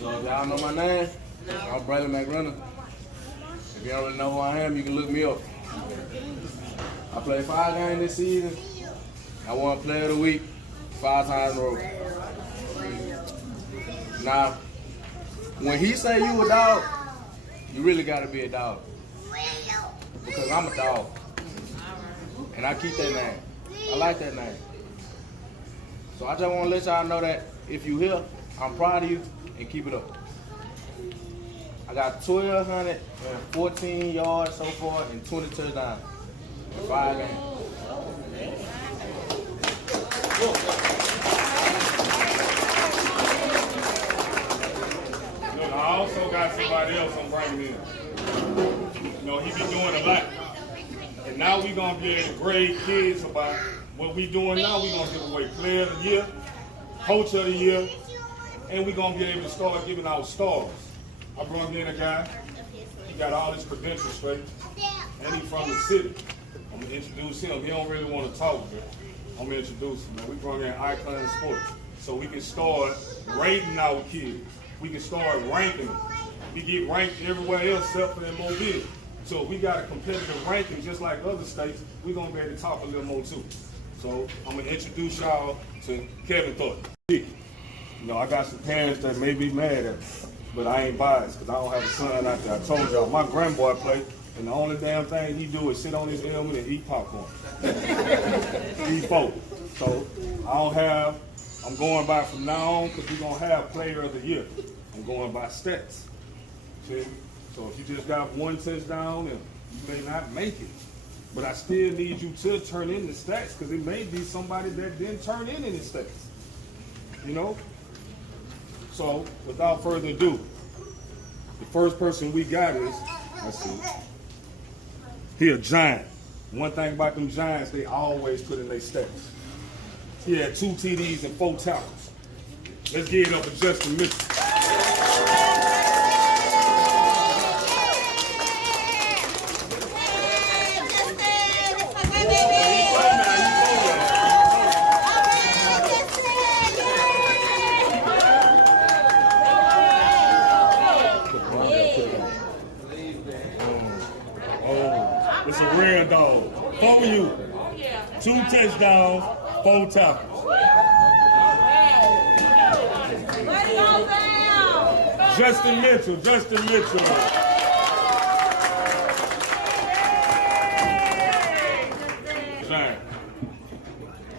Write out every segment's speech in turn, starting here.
So if y'all know my name, I'm Willie Mack McCall. If you don't really know who I am, you can look me up. I played 5 games this season. I won Player of the Week 5 times in a row. Now, when he say you a dog, you really gotta be a dog. Because I'm a dog. And I keep that name. I like that name. So I just wanna let y'all know that if you here, I'm proud of you and keep it up. I got 1,214 yards so far and 20 touchdowns in 5 games. Look, I also got somebody else I'm bringing in. You know, he be doing a lot. And now we gonna be able to grade kids about what we doing now. We gonna give away Player of the Year, Coach of the Year, and we gonna be able to start giving out stars. I brought in a guy, he got all his credentials straight, and he from the city. I'm gonna introduce him. He don't really want to talk, but I'm gonna introduce him. We brought in Icon Sports, so we can start rating our kids. We can start ranking them. We get ranked everywhere else except for in Mobile. So if we got a competitive ranking just like other states, we're gonna be able to talk a little more too. So I'm gonna introduce y'all to Kevin Thornton. You know, I got some parents that may be mad at me, but I ain't biased because I don't have a son out there. I told y'all, my grandboy play, and the only damn thing he do is sit on his helmet and eat popcorn. Eat folk. So I'm going by from now on because we're gonna have Player of the Year. I'm going by stats. See? So if you just got 1 touchdown, and you may not make it. But I still need you to turn in the stats because it may be somebody that didn't turn in any stats. You know? So without further ado, the first person we got is, let's see, he a giant. One thing about them Giants, they always put in their stats. He had 2 TDs and 4 tackles. Let's give it up for Justin Mitchell. It's a rare dog. For you. 2 touchdowns, 4 tackles. Justin Mitchell. Giant.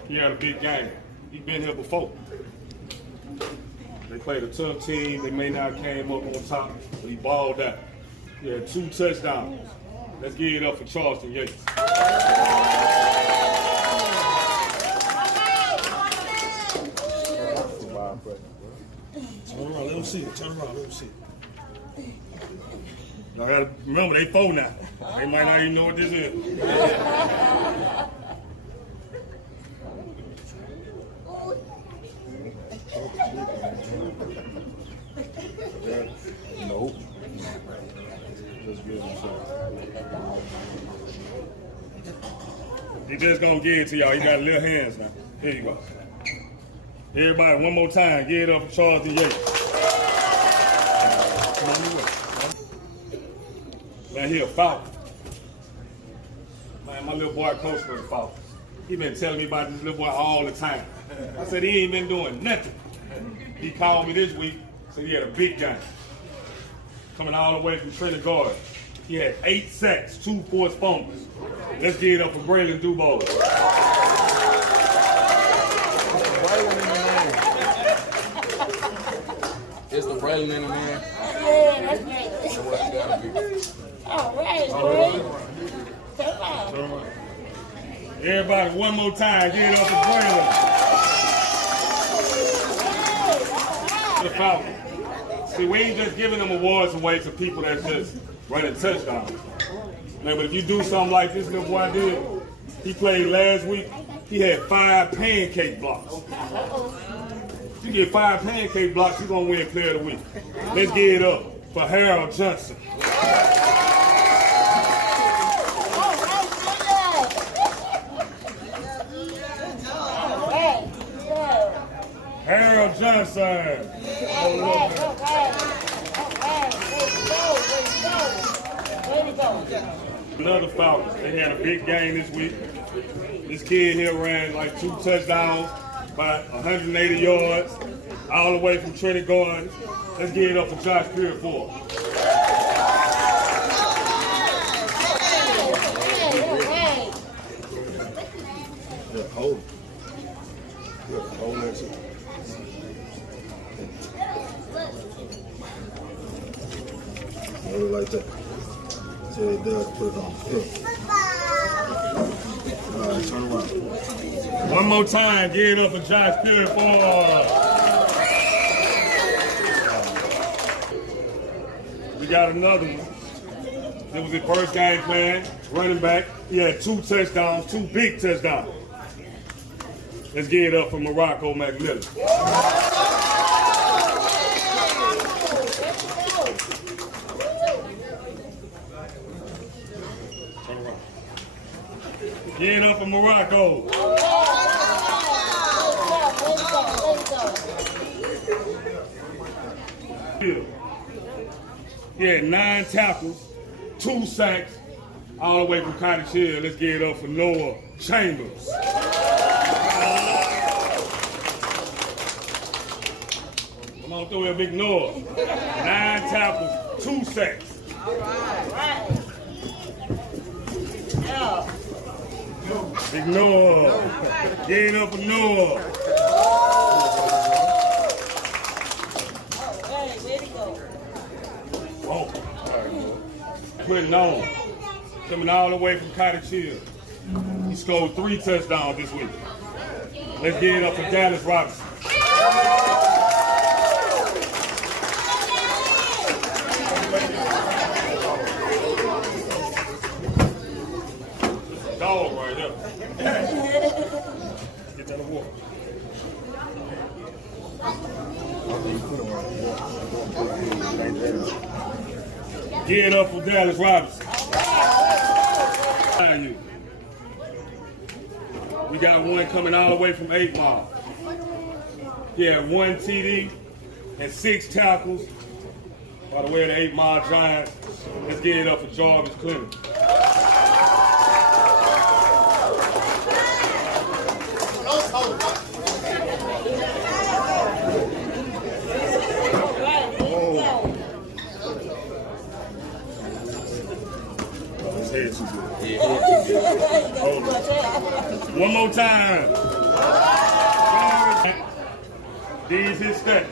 He had a big game. He been here before. They played a tough team. They may not have came up on top, but he balled out. He had 2 touchdowns. Let's give it up for Charleston Yates. Turn around, let them see it. Y'all gotta remember, they 4 now. They might not even know what this is. Nope. Just give him He just gonna give it to y'all. He got little hands now. Here you go. Everybody, one more time, give it up for Charleston Yates. Man, he a Falcon. Man, my little boy coach for the Falcons. He been telling me about this little boy all the time. I said he ain't been doing nothing. He called me this week, said he had a big game. Coming all the way from Trinity Garden. He had 8 sacks, 2 forced fumbles. Let's give it up for Braylon Dubois. It's the Braylon in the man. Yeah, that's great. All right, great. Come on. Everybody, one more time, give it up for Braylon. The Falcons. See, we ain't just giving them awards away to people that just running touchdowns. Man, but if you do something like this little boy did, he played last week, he had 5 pancake blocks. If you get 5 pancake blocks, you're going to win Player of the Week. Let's give it up for Harold Johnson. Harold Johnson. Another Falcons. They had a big game this week. This kid here ran like 2 touchdowns, about 180 yards, all the way from Trinity Gardens. Let's get it up for Josh Pierre for him. Hold that shit. Hold it like that. Say it does, put it on. Here. All right, turn around. One more time, get it up for Josh Pierre for We got another one. It was his first game playing, running back. He had 2 touchdowns, 2 big touchdowns. Let's get it up for Morocco McMillan. Turn around. Get it up for Morocco. He had 9 tackles, 2 sacks, all the way from Cottage Hill. Let's get it up for Noah Chambers. Come on through here, big Noah. 9 tackles, 2 sacks. Big Noah. Get it up for Noah. Oh, putting on. Coming all the way from Cottage Hill. He scored 3 touchdowns this week. Let's get it up for Dallas Robinson. Dog right here. Get that water. Get it up for Dallas Robinson. We got one coming all the way from 8 Mile. He had 1 TD and 6 tackles. By the way, the 8 Mile Giants. Let's get it up for Jarvis Clinton. One more time. These his stats.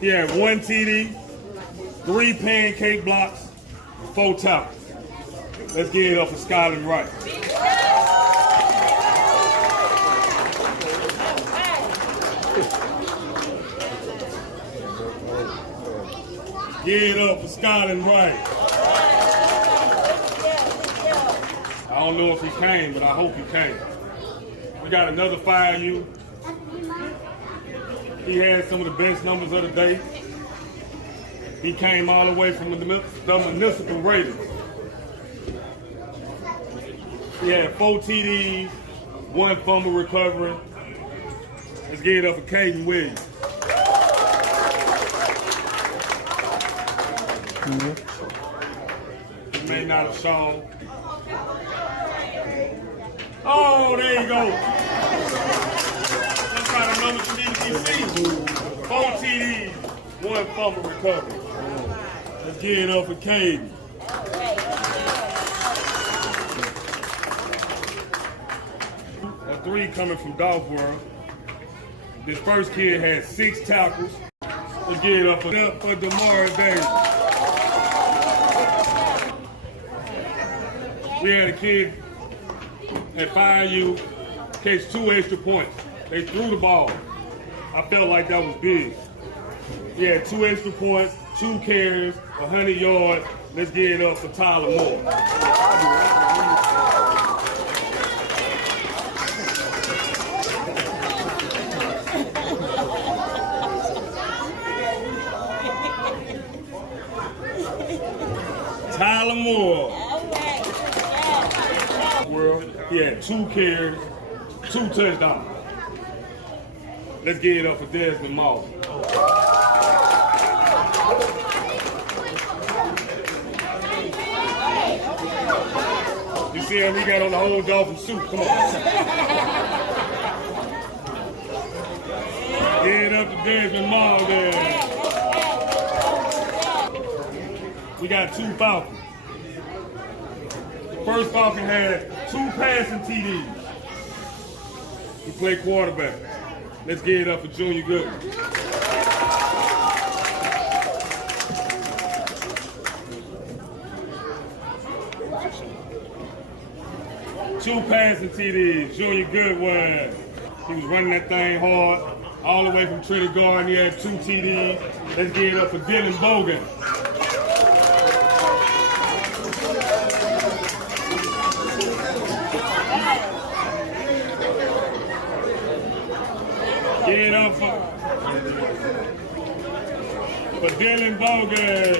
He had 1 TD, 3 pancake blocks, 4 tackles. Let's get it up for Skyland Wright. Get it up for Skyland Wright. I don't know if he came, but I hope he came. We got another 5U. He had some of the best numbers of the day. He came all the way from the Municipal Raiders. He had 4 TDs, 1 fumble recovery. Let's get it up for Caden Williams. He may not have shown. Oh, there you go. Some kind of numbers you need to be seen. 4 TDs, 1 fumble recovery. Let's get it up for Caden. A 3 coming from Golf World. This first kid had 6 tackles. Let's get it up for DeMar Davis. We had a kid at 5U catch 2 extra points. They threw the ball. I felt like that was big. He had 2 extra points, 2 carries, 100 yards. Let's get it up for Tyler Moore. Tyler Moore. He had 2 carries, 2 touchdowns. Let's get it up for Desmond Moss. You see him, he got on the whole Dolphin suit. Come on. Get it up to Desmond Moss there. We got 2 Falcons. The first Falcon had 2 passing TDs. He played quarterback. Let's get it up for Junior Goodman. Two passing TDs, Junior Goodwin. He was running that thing hard, all the way from Trinity Garden. He had 2 TDs. Let's get it up for Dylan Bogan. Get it up for Dylan Bogan.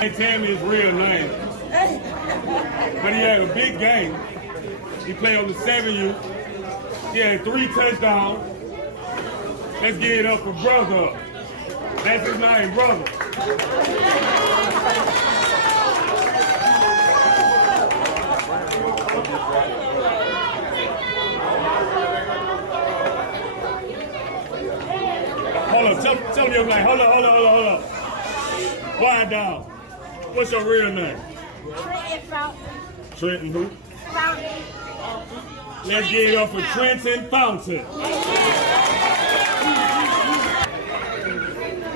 They tell me his real name. But he had a big game. He played on the 7U. He had 3 touchdowns. Let's get it up for Brother. That's his name, Brother. Hold up, tell me your name. Hold up. Quiet down. What's your real name? Trenton Fountain. Trenton who? Fountain. Let's get it up for Trenton Fountain.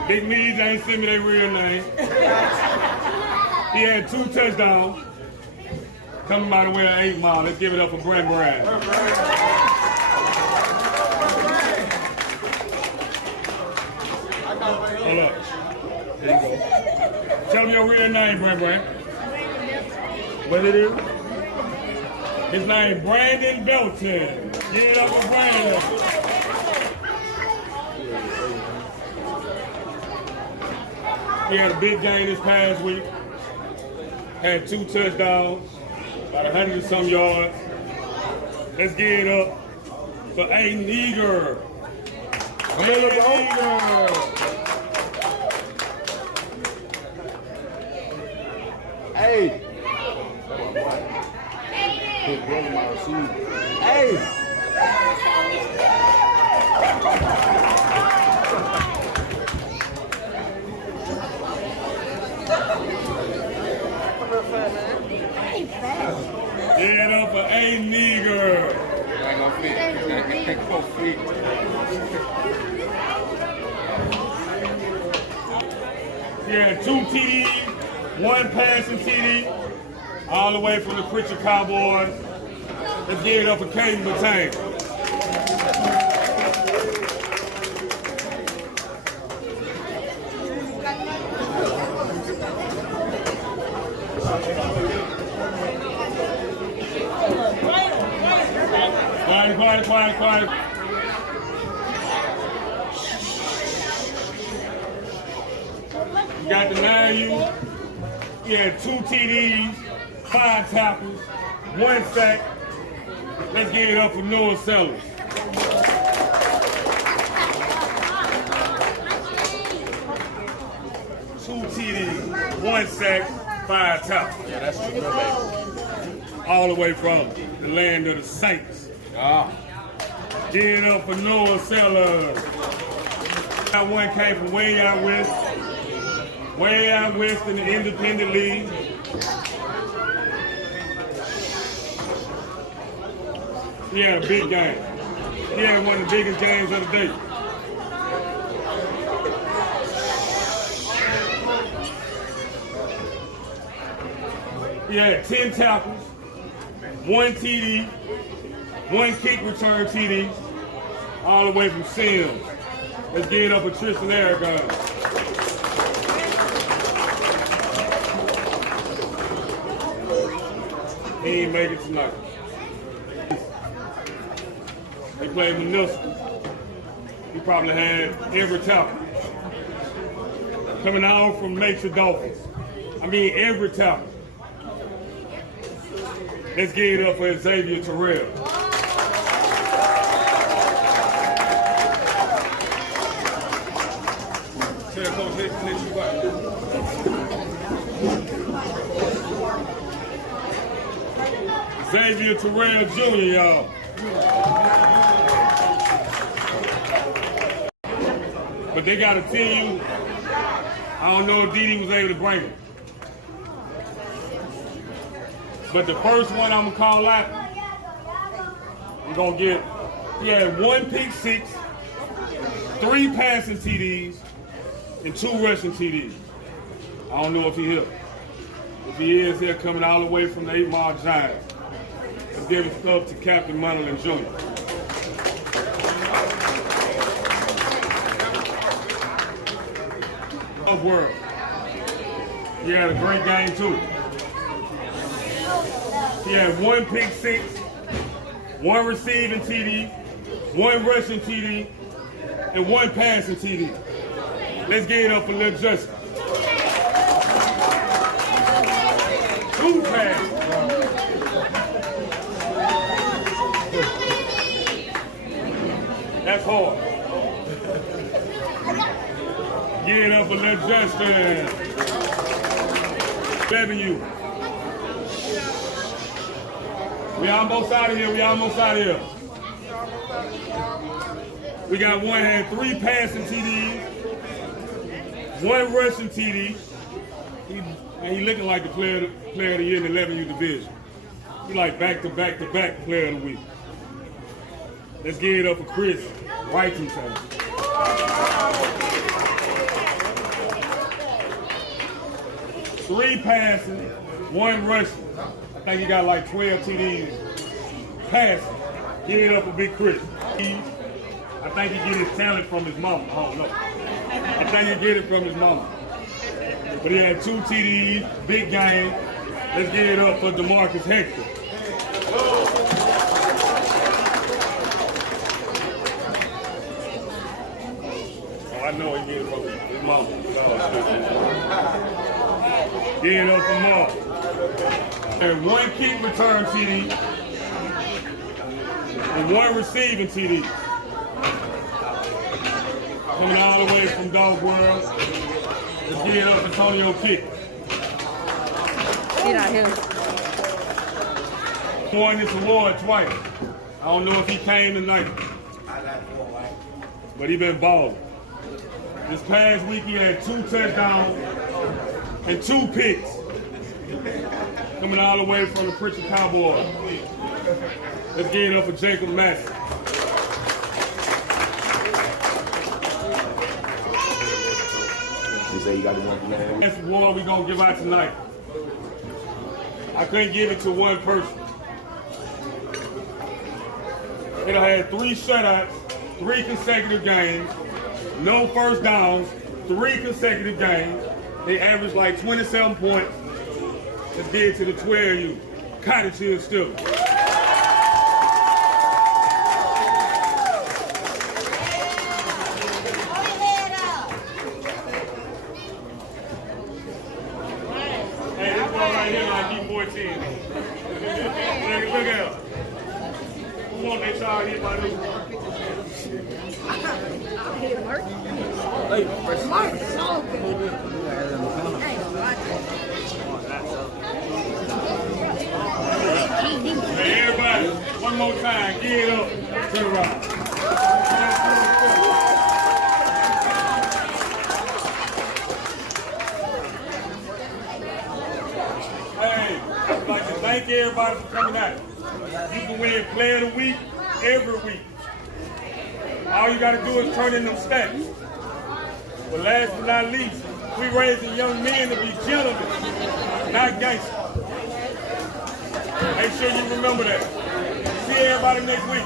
Big Meads ain't send me their real name. He had 2 touchdowns. Coming by the way of 8 Mile. Let's give it up for Brent Brad. Hold up. There you go. Tell me your real name, Brent. What it is? His name, Brandon Belton. Give it up for Brandon. He had a big game this past week. Had 2 touchdowns, about 100 and some yards. Let's get it up for Aiden Eager. Come on, Eager. Hey. Hey. Get it up for Aiden Eager. Ain't gonna fit. Ain't gonna fit. He had 2 TDs, 1 passing TD, all the way from the Pritchard Cowboys. Let's get it up for Caden Batain. Quiet. You got the 9U. He had 2 TDs, 5 tackles, 1 sack. Let's get it up for Noah Sellers. Two TDs, 1 sack, 5 tackles. Yeah, that's true, baby. All the way from the land of the Saints. Ah. Get it up for Noah Sellers. That one came from way out west in the Independent League. He had a big game. He had one of the biggest games of the day. He had 10 tackles, 1 TD, 1 kick return TD, all the way from Sims. Let's get it up for Tristan Aragon. He ain't make it tonight. They played Municipal. He probably had every tackle. Coming out from Nature Dolphins. I mean every tackle. Let's get it up for Xavier Terrell. Xavier Terrell Jr., y'all. But they got to tell you, I don't know if Didi was able to bring it. But the first one I'm going to call out, I'm going to get, he had 1 pick six, 3 passing TDs, and 2 rushing TDs. I don't know if he here. If he is here, coming all the way from the 8 Mile Giants. Let's give it up to Captain Munderland Jr. World. He had a great game too. He had 1 pick six, 1 receiving TD, 1 rushing TD, and 1 passing TD. Let's get it up for Lil Justin. 2 passes. That's hard. Get it up for Lil Justin. 11U. We almost out of here. We got one had 3 passing TDs, 1 rushing TD. He looking like the player of the year in the 11U division. He like back-to-back player of the week. Let's get it up for Chris. Right to time. 3 passing, 1 rushing. I think he got like 12 TDs passing. Get it up for Big Chris. I think he get his talent from his mama. I don't know. I think he get it from his mama. But he had 2 TDs, big game. Let's get it up for DeMarcus Hector. Oh, I know he get it from his mama. Get it up for Mark. And 1 kick return TD. And 1 receiving TD. Coming all the way from Dog World. Let's get it up Antonio Kick. Get out here. Won this award twice. I don't know if he came tonight. But he been balling. This past week he had 2 touchdowns and 2 picks. Coming all the way from the Pritchard Cowboys. Let's get it up for Jacob Massey. You say you got the one, man? That's the award we're going to give out tonight. I couldn't give it to one person. It had 3 shutouts, 3 consecutive games, no first downs, 3 consecutive games. They averaged like 27 points. Let's get it to the 12U. Cottage Hill Steelers. Hey, this one right here like D14. Look at him. Who want that child hit by this one? Hey, Mark. Hey, everybody, one more time, get it up. Turn around. Hey, I'd like to thank everybody for coming out. You can win Player of the Week every week. All you got to do is turn in them stats. But last but not least, we raising young men to be gentlemen, not gangsters. Make sure you remember that. See everybody next week.